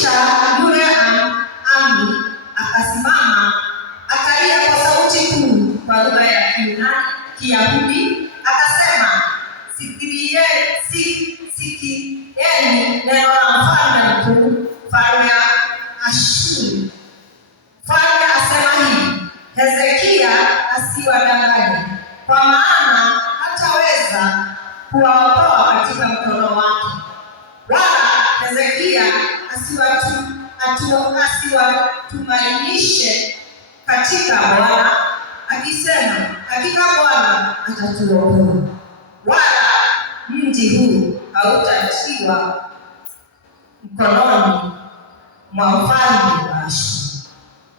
Kisha yule amri akasimama akalia kwa sauti kuu kwa lugha ya Kiyahudi akasema, sikieni neno la mfalme mkuu, mfalme Ashuru. Mfalme asema hivi, Hezekia asiwadanganye, kwa maana hataweza kuwaokoa katika mkono wake, wala Hezekia asiwatumainishe katika Bwana akisema, hakika Bwana atatuokoa, wala mji huu hautatiwa mkononi mwa mfalme wa Ashuru.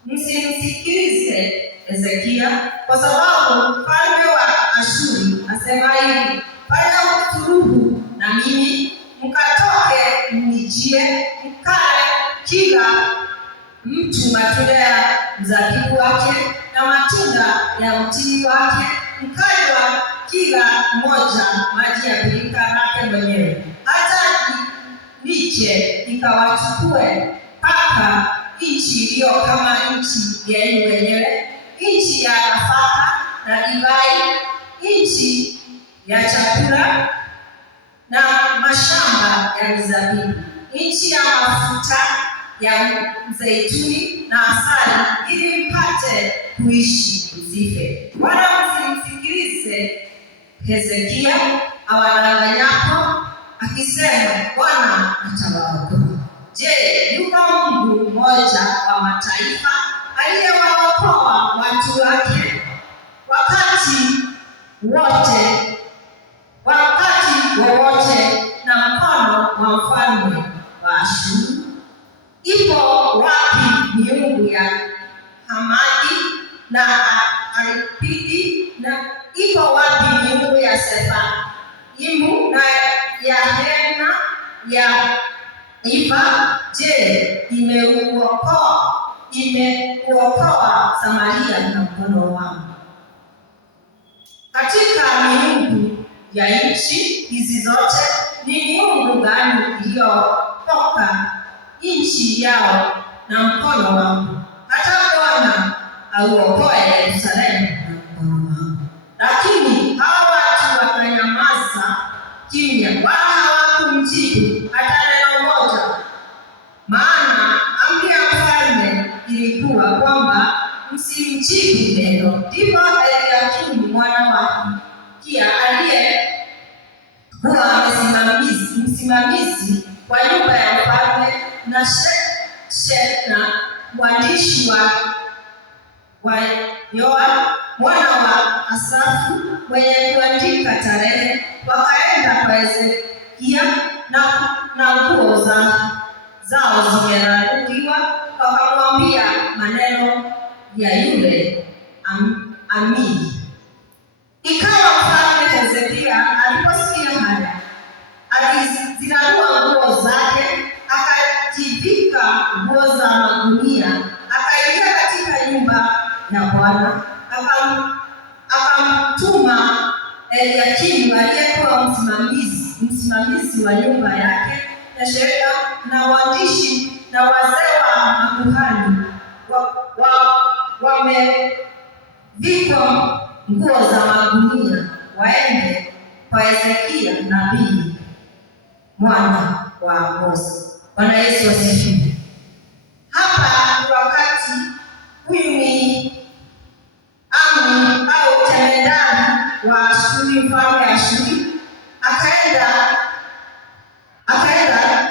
Msimsikilize Hezekia, kwa sababu mfalme wa Ashuru asema hivi, fanya suluhu na mimi, mkatoke mnijie, mkale kila mtu matunda ya mzabibu wake na matunda ya mtini wake, mkanywa kila mmoja maji ya birika lake mwenyewe, hata nije nikawachukue mpaka nchi iliyo kama nchi yenu wenyewe, nchi ya nafaka na divai, nchi ya chakula na mashamba ya mizabibu, nchi ya mafuta ya mzeituni na asali, ili mpate kuishi msife. Wala msimsikilize Hezekia awadanganyapo akisema, Bwana atawaokoa. Je, yuko Mungu mmoja wa mataifa aliyewaokoa watu wake wakati wowote na mkono wa mfalme wa Ashuru? Ipo wapi miungu ya Hamadi na Aripidi, na ipo wapi miungu ya Sefaimu na ya Hena ya Iva? Je, imekuokoa Samaria na mkono wangu? Katika miungu ya nchi hizi zote ni miungu gani iliyotoka nchi yao na mkono wangu? Hata Bwana auokoe Yerusalemu na mkono wangu. Lakini hao watu wakanyamaza kimya, wala hawakumjibu hata neno moja. Maana amri ya mfalme ilikuwa kwamba msimjibu neno. Ndipo Eliakimu mwana wa Hilkia, aliyekuwa msimamizi wa nyumba ya mfalme, na Shebna mwandishi wa Yoa mwana wa Asafu mwenye kuandika tarehe, wakaenda kwa Hezekia na nguo zao zimeraruliwa, wakamwambia maneno ya yule amiri. Ikawa mfalme Hezekia aliposikia haya, alizirarua nguo zake, akajivika nguo za magunia, akaingia katika nyumba ya Bwana, akamtuma Eliakimu aliyekuwa msimamizi wa nyumba yake, na Shebna na waandishi na wazee wa makuhani, wamevikwa nguo za magunia, waende kwa Hezekia nabii mwana wa Amozi. Bwana Yesu asifiwe. Hapa ni wakati huyu ni amri au temendari wa Ashuru, mfalme Ashuru akaenda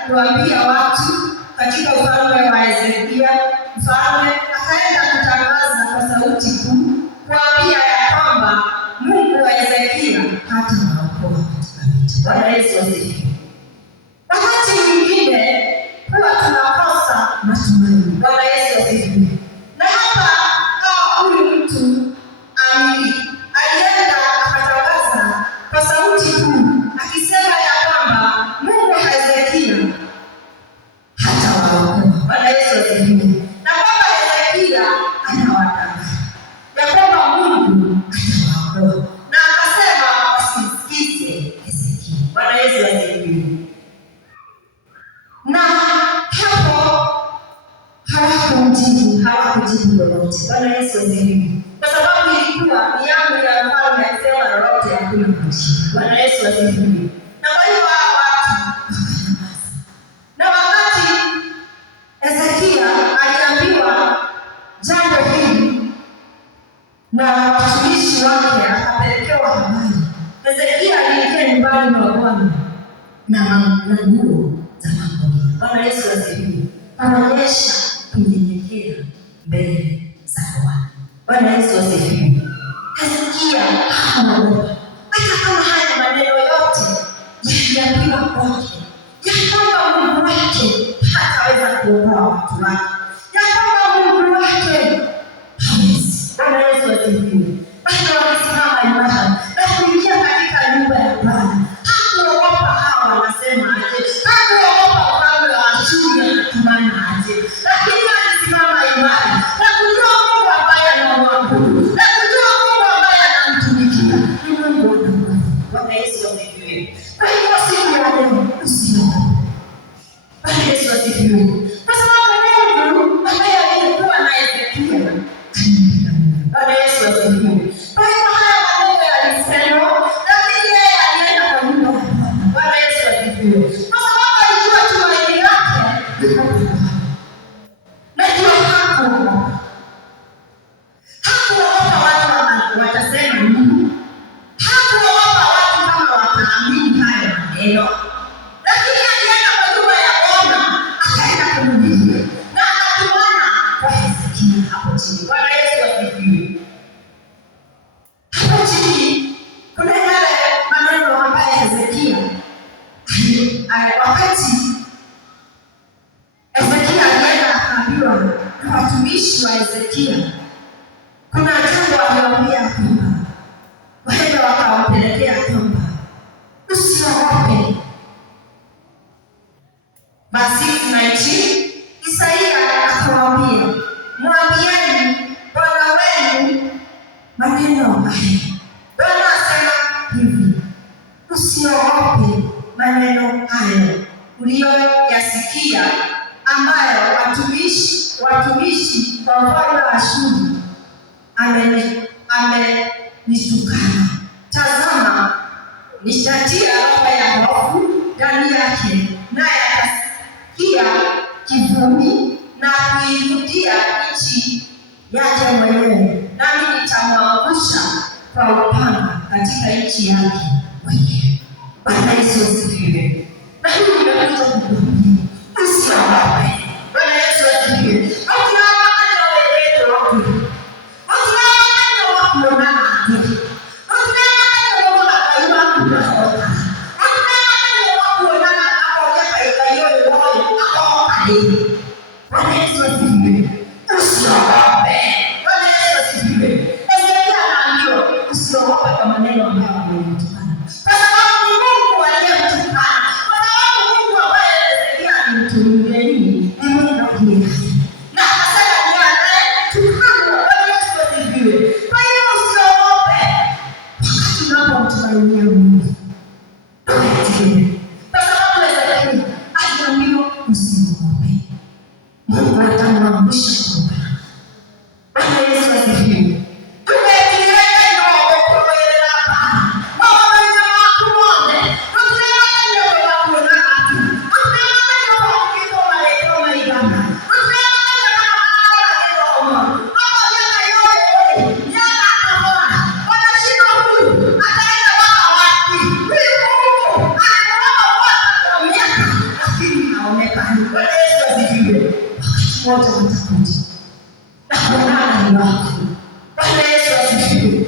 kuambia watu katika ufalme wa Hezekia. Mfalme akaenda kutangaza kwa sauti kuu, kuambia ya kwamba Mungu wa Hezekia hatawaokoa katika vita. Bwana Yesu asifiwe. Wakati mwingine huwa tunakosa matumaini. Bwana Yesu asifiwe. Na hapa huyu mtu alienda akatangaza kwa sauti kuu akisema ya kwamba Mungu wa Hezekia hatawaokoa. Bwana Yesu asifiwe. Na kwamba Hezekia anawadanganya ya kwamba Mungu atawaokoa, na akasema wasimsikize Hezekia. Bwana Yesu asifiwe. Na hapo hakujibu lolote. Bwana Yesu asifiwe. Kwa sababu ilikuwa ni amri ya mfalme akisema lolote hakuna kujibu. Bwana Yesu asifiwe. Na kwa hiyo hao watu wakanyamaza. Na wakati Hezekia aliambiwa jambo hili na watumishi wake akapelekewa habari, Hezekia aliingia nyumbani mwa Bwana na nguo za magunia. Bwana Yesu asifiwe. Anaonyesha kunyenyekea mbele za Bwana. Bwana Yesu asifiwe. Hezekia hakuogopa. Hata kama haya maneno yote yaliambiwa kwake, ya kwamba Mungu wake hataweza kuokoa watu wake, ya kwamba Mungu wake hawezi. Bwana Yesu asifiwe. Bado alisimama imara na kuingia katika nyumba ya Bwana. Hakuogopa hawa wanasema aje, hakuogopa ufalme wa Ashuru anatumana aje, lakini alisimama imara na kujua Mungu ambaye anamwabudu na kujua Mungu ambaye anamtumikia ni Mungu wa mbinguni. Bwana Yesu asifiwe. Kwa hivyo siku ya leo usiogope. Bwana Yesu asifiwe. Kwa sababu Mungu ambaye alikuwa na Hezekia. Bwana Yesu asifiwe. Kwa hivyo haya maneno yalisemwa, lakini yeye alienda kwa nyumba ya Bwana. Bwana Yesu asifiwe. Kwa sababu alijua tumaini lake liko kwa Bwana. Najua hakuogopa. Hakuogopa watu watasema nini. Hakuogopa watu kama wataamini haya maneno. Lakini alienda kwa nyumba ya Bwana, akaenda kumlilia na akatumana kwa Hezekia hapo chini. Bwana Yesu asifiwe. Hapo chini kuna yale maneno ambayo Hezekia wakati Hezekia alienda akaambiwa na watumishi wa Hezekia, kuna jambo aliwaambia kwamba waende wakampelekea kwamba usiogope. Basi 19 Isaia akawaambia, mwambieni Bwana wenu maneno haya. Bwana asema hivi, usiogope maneno hayo uliyoyasikia, ambayo watumishi wa mfalme wa Ashuru amenitukana. Tazama, nitatia roho ya hofu ndani yake, naye atasikia kivumi na kuirudia nchi yake mwenyewe, nami nitamwangusha kwa upanga katika nchi yake mwenyewe. Bwana Yesu asifiwe. Na hii nimekuja kukuambia usiogope. Bwana Yesu asifiwe. Bwana Yesu asifiwe. Usiogope. Bwana Yesu asifiwe. Hezekia anaambiwa usiogope kwa maneno ambayo amemtukana. Kwa sababu ni Mungu aliyemtukana. Kwa sababu Mungu ambaye Hezekia alimtumikia ni Mungu aliye. Na akasema ni anayetukana. Bwana Yesu asifiwe. Kwa hiyo usiogope. Wakati unapomtumainia Mungu. Kwa sababu Hezekia aliambiwa usiogope. Mungu atamwangusha kwa upanga. Bwana Yesu asifiwe. Wote watakuja na kuonana na wako. Bwana Yesu asifiwe.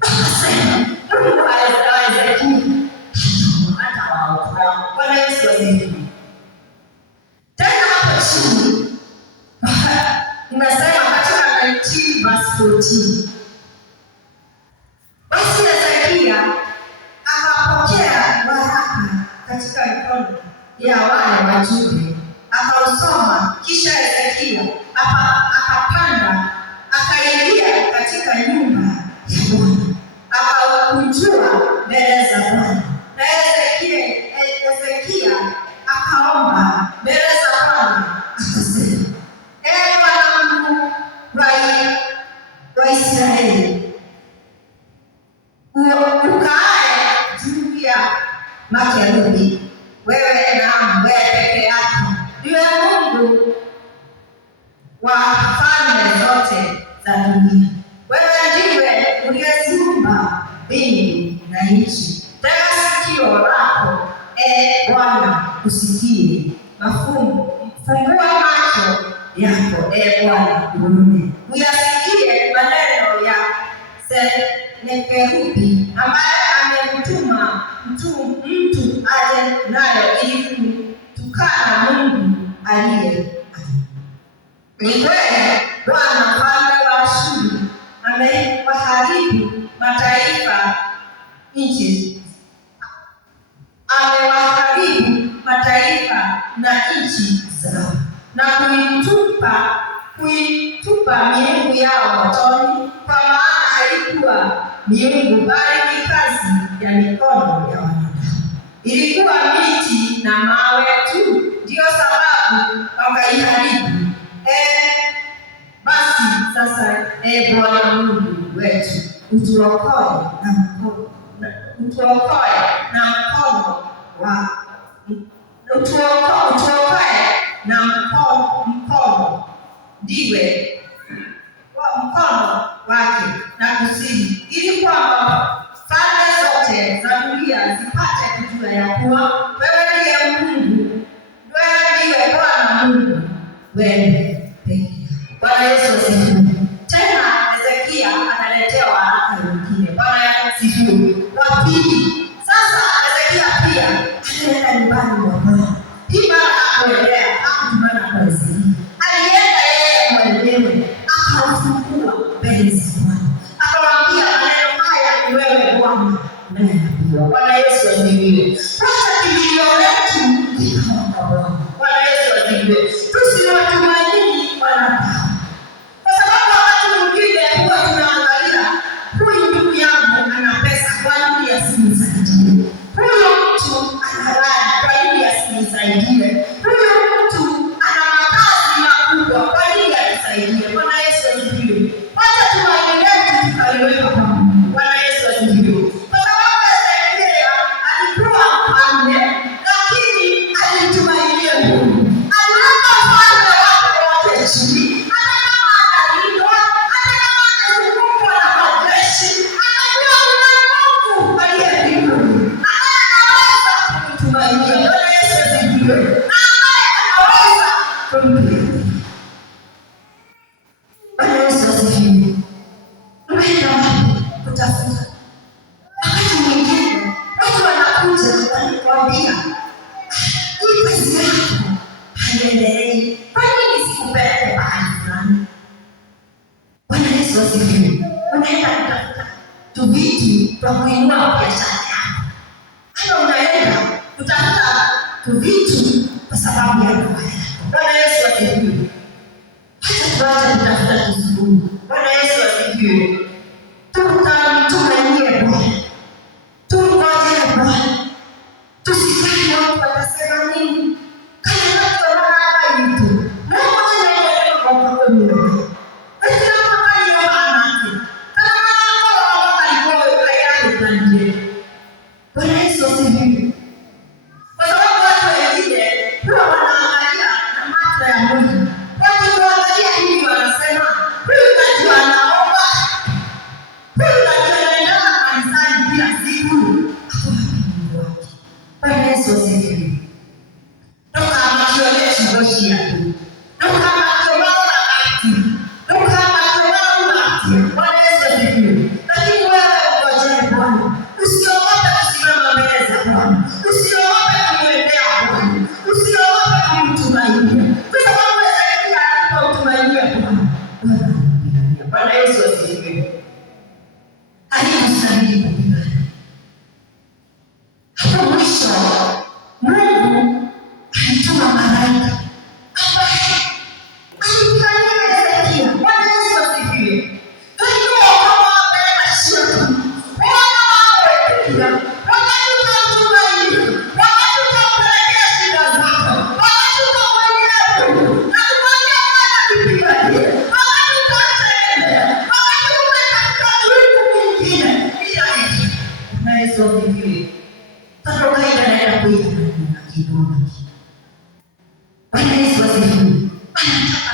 Akasema Mungu Hezekia atawaokoa. Bwana Yesu asifiwe. Tena hapo chini inasema katika 19 verse 14, basi Hezekia akapokea baraka katika mikono ya wale wajumbe, akausoma. Kisha Hezekia akapanda akaingia katika nyumba ya Bwana, akaukunjua mbele za Bwana. Na Hezekia akaomba mbele za Bwana akasema, Ee Bwana Mungu Mungu wa falme zote za dunia. Wewe ndiwe uliyeziumba mbingu na nchi. Tega sikio lako, Bwana, usikie. Fungua macho yako, Bwana, uone. Uyasikie maneno ya Senakeribu ambaye amemtuma mtu aje nayo ili kutukana Mungu aliye. Ni kweli Bwana mfalme wa Ashuru amewaharibu mataifa nchi, amewaharibu mataifa na nchi zao na kuitupa miungu yao motoni, kwa maana haikuwa miungu bali ni kazi ya mikono ya wanadamu. Ilikuwa miti na mawe tu, ndio sababu wakaiharibu. Basi sasa, Bwana Mungu wetu, utuokoe na mkono ndiwe mkono wake na kusihi, ili kwamba falme zote za dunia zipate kujua ya kuwa wewe ndiye Mungu, wewe ndiwe Bwana Mungu, wewe pekee. Bwana Yesu asifiwe. Tena Hezekia analetewa waraka mwingine. Bwana Yesu asifiwe. Wa pili. Sasa Hezekia pia anaenda nyumbani mwa Bwana. Pia akaendelea hakutumana kwa Hezekia. Alienda yeye mwenyewe akafungua mbele za Bwana. Akamwambia maneno haya, ni wewe Bwana unayejua. Bwana Yesu asifiwe. Sasa kilio letu kikawa kwa Bwana. Bwana Yesu asifiwe. Tusiwatumaini wanadamu. Kwa sababu wakati mwingine huwa tunaangalia huyu ndugu yangu ana pesa kwa ajili ya simsaidie. Huyu mtu ana radi kwa ajili ya simsaidie. Huyu mtu ana makazi makubwa kwa ajili ya kusaidie. Bwana Yesu asifiwe. Wacha tumaini letu tukaliweka kwa Mungu. Bwana Yesu asifiwe. Kwa sababu Hezekia alikuwa mfalme, lakini alitumainia Mungu. Aliweka ufalme wake wote chini. Unaenda kutafuta vitu vya kuinua biashara yako. Hata unaenda kutafuta vitu kwa sababu ya ndoa yako. Bwana Yesu asifiwe. Hata tuache kutafuta kizungu. Bwana Yesu asifiwe. Tukamtumainie Bwana. Tumngojee Bwana. Tusikane watu watasema nini. Kama watu wanaona vitu. Na mmoja anaenda kwa Mungu. Bwana Yesu asifiwe. Kwa sababu watu wengine huwa wanaangalia na macho ya Mungu. Watu wanaangalia hivi wanasema, huyu najua anaomba, huyu najua anaenda kanisani kila siku. Mungu wake. Bwana Yesu asifiwe. Toka makionyesho boshi yako. Toka makionyesho akati. Toka makionyesho akati. Bwana Yesu asifiwe. Lakini wewe ungojee Bwana. Usiogope kusimama mbele za Bwana. Usiogope kumwendea Bwana. Usiogope kumtumainia. Kwa sababu Hezekia alipomtumainia Bwana, Bwana Yesu asifiwe, alimstahili kupigana. Hapo mwisho Mungu alituma malaika ambaye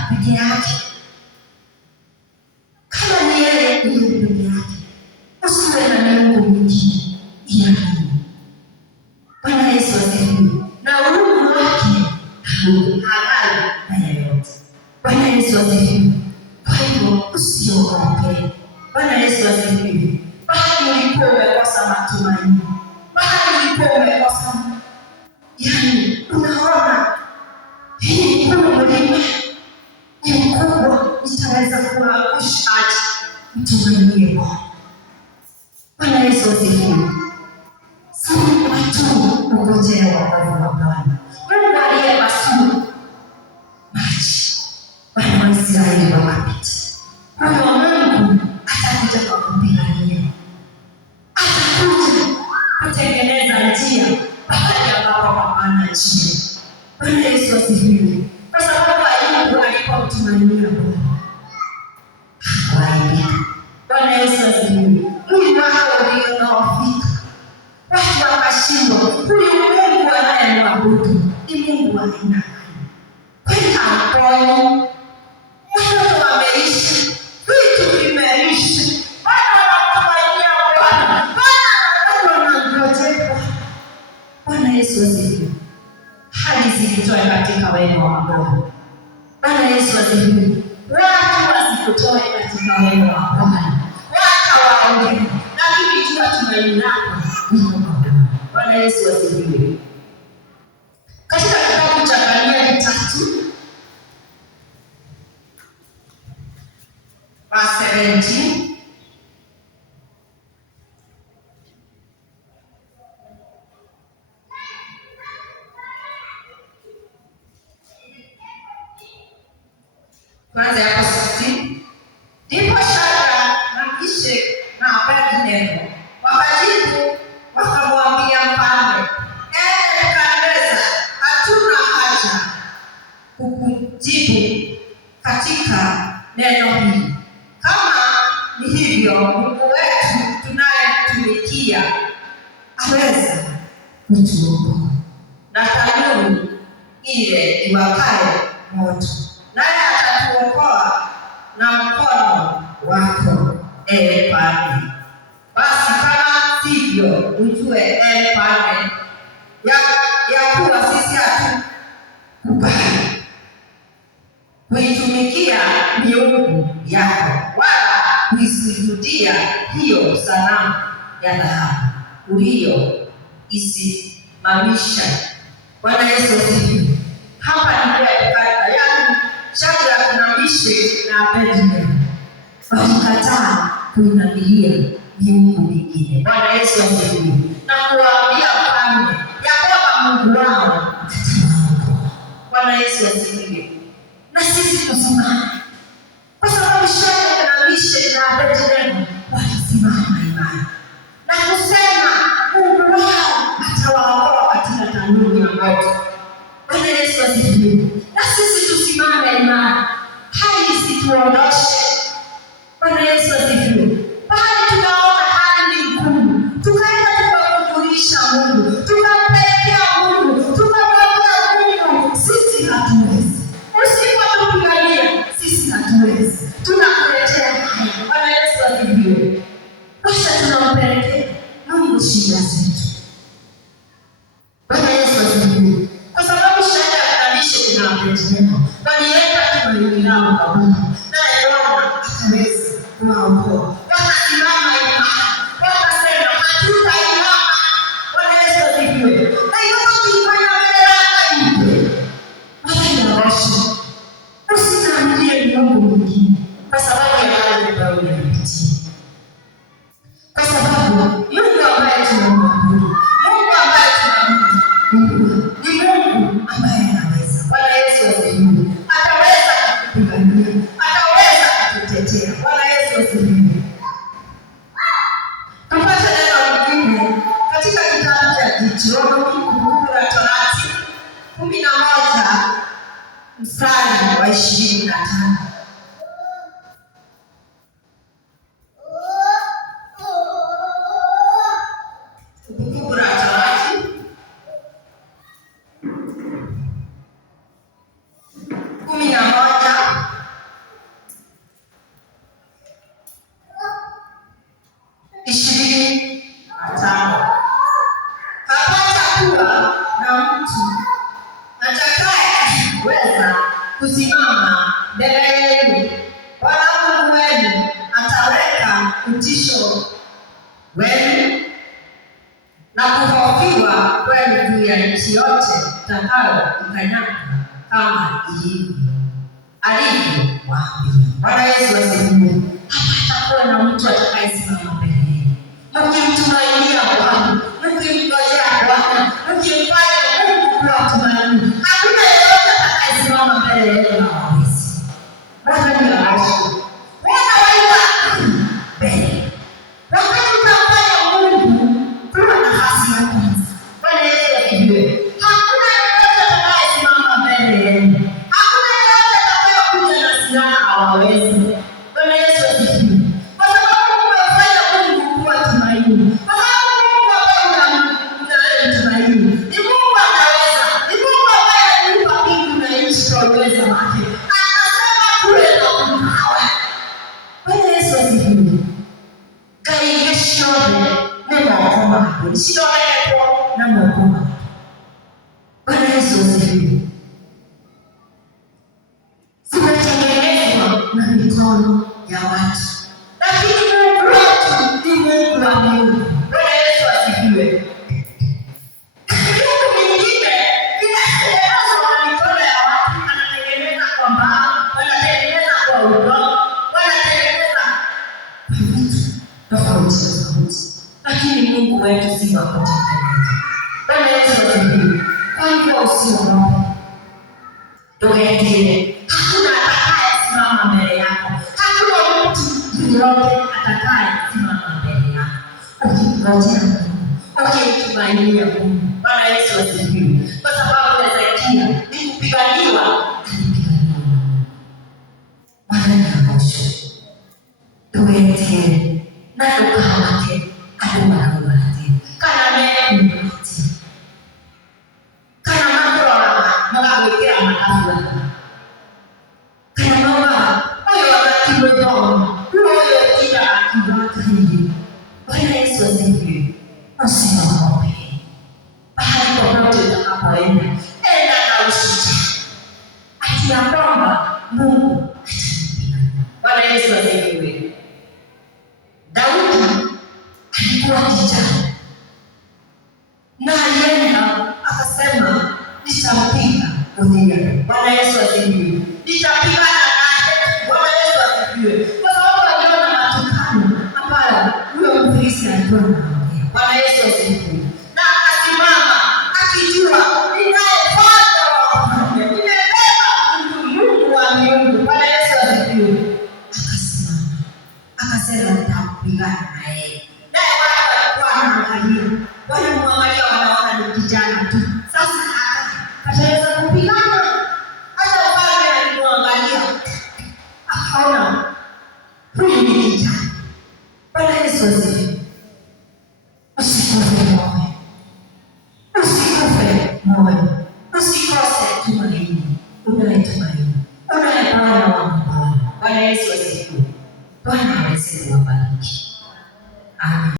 peke yake. Kama ni yeye peke yake, usiwe na miungu mingi ila mimi. Bwana Yesu asifiwe. Na Mungu wake halali na yeyote. Bwana Yesu asifiwe. Kwa hivyo usiogope. Bwana Yesu asifiwe. Bali ulikuwa umekosa matumaini, bali ulikuwa umekosa, yaani unaona hii kuna mlima ni mkubwa, itaweza kuangusha mtumainie Bwana. Bwana Yesu asifiwe. Si watu ungojea wokovu wa Bwana. Mungu aliyepasua maji, wana wa Israeli wakapita. Huyo Mungu atakuja kwa kupigania, atakuja kutengeneza njia pahali ambapo hapana njia. Bwana Yesu asifiwe. Kwa sababu Ayubu alipomtumainia Bwana hakuaibika. Bwana Yesu asifiwe. Mwili wake ulidhoofika, watu wakashindwa, huyu Mungu anayemwabudu ni Mungu wa aina gani? Kwani hamponi? Watoto wameishi, vitu vimeishi, bado wanatumainia Bwana, bado wanangojea. Bwana Yesu asifiwe. Hali zikutoe katika wema wa Bwana. Bwana Yesu asifiwe. Watu wasikutoe katika wema wa Bwana, wacha waongee, lakini jua tumaini lako liko kwa Bwana. Bwana Yesu asifiwe. Katika kitabu cha Danieli 3 verse 17, kwanza hapo 16, ndipo Shadraka na Meshaki na Abednego wakajibu wakamwambia mfalme, Nebukadneza, hatuna haja kukujibu katika neno hili. Kama ni hivyo, Mungu wetu tunayetumikia aweza kutuokoa na tanuru ile iwakayo moto, naye atatuokoa na mkono wako, ewe mfalme. Basi kama sivyo, ujue, ewe mfalme, ya kuwa sisi hatukubali kuitumikia miungu yako, wala kuisujudia hiyo sanamu ya dhahabu uliyoisimamisha. Bwana Yesu asifiwe. Hapa ni yaani Shadraka na Meshaki na Abednego walikataa kuinamilia miungu mingine. Bwana Yesu asifiwe. Na kuwaambia mfalme ya kwamba Mungu wao atawaokoa. Bwana Yesu asifiwe. Na sisi tusimame, kwa sababu Shadraka na Meshaki na Abednego walisimama imani na kusema Mungu wao atawaokoa katika tanuru ya moto. Bwana Yesu asifiwe. Na sisi tusimame imani, hali isituondoshe. Bwana Yesu asifiwe. Bali tunaona hali ni ngumu, tukaenda tukamjulisha Mungu, tukampelekea Mungu, tukamwambia Mungu, sisi hatuwezi. Usipotupigania sisi hatuwezi. Tunakuletea haya. Bwana Yesu asifiwe. Kisha tunampelekea Mungu shida zetu. Bwana Yesu asifiwe. Kwa sababu Shadraka na Meshaki na Abednego walienda tumaini lao kwa Mungu, naye Bwana akaweza kuwaokoa. Wakasimama imara, wakasema hatutainama. Bwana Yesu asifiwe. Na yote ifanya mbele yake wala inawasha. Usitamilie Mungu mwingine kwa sababu ya hali ambayo unapitia. Kwa sababu Mungu ambaye tunamwabudu, Mungu ambaye tunamwabudu ni Mungu ambaye anaweza. Bwana Yesu asifiwe. Ataweza kupigania, ataweza kututetea. Bwana Yesu asifiwe. Tupate neno lingine katika kitabu cha Deuteronomy, Kumbukumbu la Torati 11 mstari wa 25. Kumbukumbu la Torati 11 kusimama mbele yenu. Bwana Mungu wenu ataweka utisho wenu na kuhofiwa kwenu juu ya nchi yote mtakao ikanyaga, kama alivyowaambia. Bwana Yesu asifiwe. Hapatakuwa na mtu atakayesimama mbele yenu mkimtumainia Bwana, mkimngojea Bwana, mkimfanya Mungu kuwa tumaini. Hakuna yeyote atakayesimama mbele yenu na hawezi. Bwana ni rasmi. Bwana waiwa mbele. Wakati utamfanya Mungu kuwa nafasi ya kwanza. Bwana Yesu asifiwe. Hakuna yeyote atakayesimama mbele yenu. Hakuna yeyote atakayekuja na silaha hawawezi. Bwana Yesu asifiwe. Kwa sababu umefanya Mungu kuwa tumaini. Kwa sababu Mungu ambaye unayemtumaini ni Mungu anaweza. Ni Mungu ambaye aliumba mbingu na nchi kwa uwezo wake. Anasema kule na kukawa. Bwana Yesu asifiwe. Kaigeshore nemo okoma. Nishiroreko nemo okoma. Bwana Yesu asifiwe. Zimetengenezwa na mikono ya watu, lakini Mungu wetu ni Mungu wa miungu. Bwana Yesu asifiwe. Miungu mingine inatengenezwa na mikono ya watu, wanatengeneza kwa mbao, wanatengeneza kwa udongo, wanatengeneza vitu tofauti, lakini Mungu wetu si wa kutengeneza. Bwana Yesu asifiwe. Kwa hivyo usiogope, tukaendelee. Hakuna atakayesimama mbele yako. Hakuna mtu yeyote atakayesimama mbele yako ukimngojea Mungu, ukimtumainia Mungu. Bwana Yesu asifiwe. Kwa sababu Hezekia ni kupiganiwa, alipiganiwa na Mungu. Bwana ni mwisho. Tuendelee na tukamate adui wa Mungu. Kana mimi kana magawekea madafu kana mama oyo akiwedoa huyo ila akiwata hivi. Bwana Yesu asifiwe. Usiogope. Bahali popote utakapoenda, enda na ushujaa, ati ya kwamba Mungu atakupigania. Bwana Yesu asifiwe. Daudi alikuwa kijana na alienda akasema nitampiga Goliathi. Bwana Yesu asifiwe. Nitapigana naye. Bwana Yesu asifiwe. Kwa sababu aliona matukano ambayo huyo Mfilisti alikuwa anaongea. Bwana Yesu asifiwe. Na akasimama akijua ninayepata wafalme, nimebeba Mungu wa miungu. Bwana Yesu asifiwe. Akasimama akasema nitapigana naye. Naye watu walikuwa wanaangalia, wanamwangalia, wanaona ni kijana tu. Sasa ataweza kupigana? Hata wale alimwangalia akaona huyu ni kijana. Bwana Yesu asifiwe. Usikufe moyo, usikufe moyo, usikose tumaini. Unayetumaini, unaye Bwana wa Bwana. Bwana Yesu asifiwe. Bwana aweze kuwabariki. Amen.